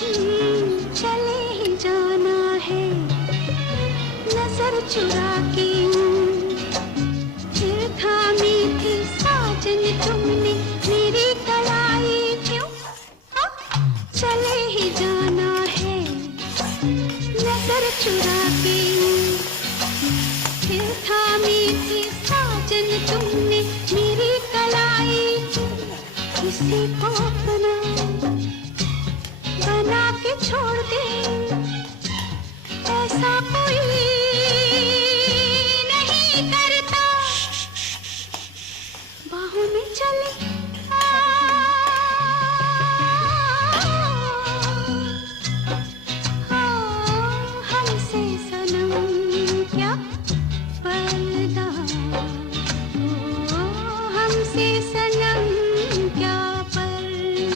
चले ही जाना है नजर चुरा के, फिर थामी थी साजन तुमने मेरी कलाई क्यों? चले ही जाना है नजर चुरा के, फिर थामी थी साजन तुमने मेरी कलाई क्यों? किसी को अपना